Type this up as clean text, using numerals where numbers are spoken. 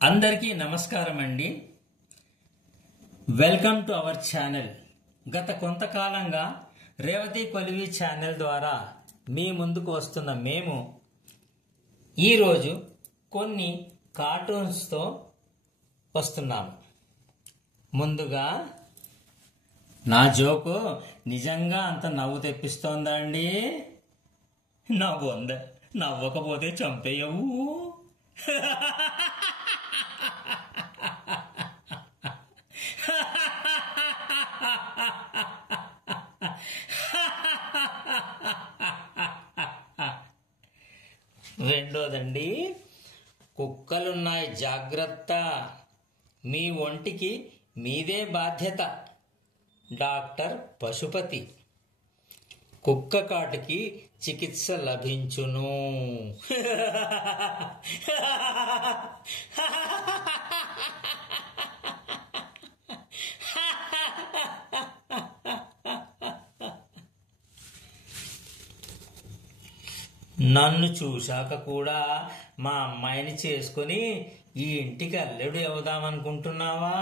అందరికీ నమస్కారం అండి. Welcome to our channel. గత కొంతకాలంగా రేవతి కొలివి ఛానల్ ద్వారా మీ ముందుకు వస్తున్న మేము ఈరోజు కొన్ని కార్టూన్స్తో వస్తున్నాము. ముందుగా నా జోకు నిజంగా అంత నవ్వు తెప్పిస్తోందా అండి? నవ్వుందా? నవ్వకపోతే చంపేయవు. రెండోదండి, కుక్కలున్నాయి జాగ్రత్త, మీ ఒంటికి మీదే బాధ్యత. డాక్టర్ పశుపతి. కుక్క కాటుకి చికిత్స లభించును. నన్ను చూశాక కూడా మా అమ్మాయిని చేసుకుని ఈ ఇంటికి అల్లుడు అవుదామనుకుంటున్నావా?